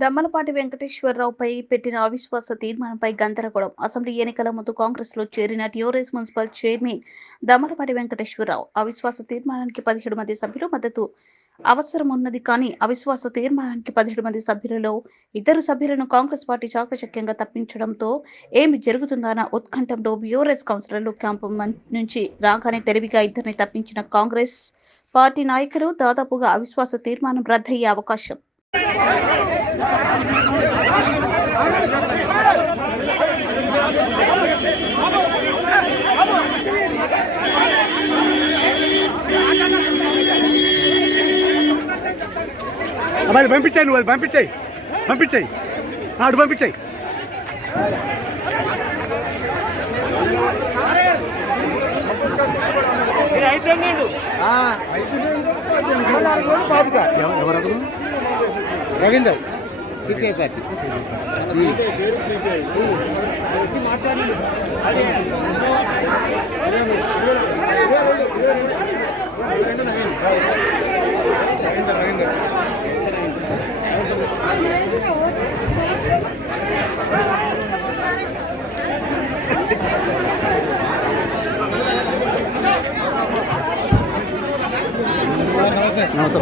దమ్మలపాటి వెంకటేశ్వరరావుపై పెట్టిన అవిశ్వాస తీర్మానంపై గందరగోళం. అసెంబ్లీ ఎన్నికల ముందు కాంగ్రెస్లో చేరిన TRS municipal chairman Dammalapati Venkateswararao అవిశ్వాస తీర్మానానికి 17 మంది సభ్యులు మద్దతు అవసరమున్నది కానీ అవిశ్వాస తీర్మానానికి 17 మంది సభ్యులలో ఇద్దరు సభ్యులను కాంగ్రెస్ పార్టీ చాకచక్యంగా తప్పించడంతో ఏమి జరుగుతుందన్న ఉత్కంఠంలో టీఆర్ఎస్ కౌన్సిలర్లు క్యాంపు నుంచి రాగానే తెలివిగా ఇద్దరిని తప్పించిన కాంగ్రెస్ పార్టీ నాయకులు దాదాపుగా అవిశ్వాస తీర్మానం రద్దయ్యే అవకాశం. అమ్మాయి పంపించాయి, నువ్వు పంపించాయి అటు పంపించాయి. ఎవరు రవీందర్ సిపిఐ పార్టీ నమస్తే.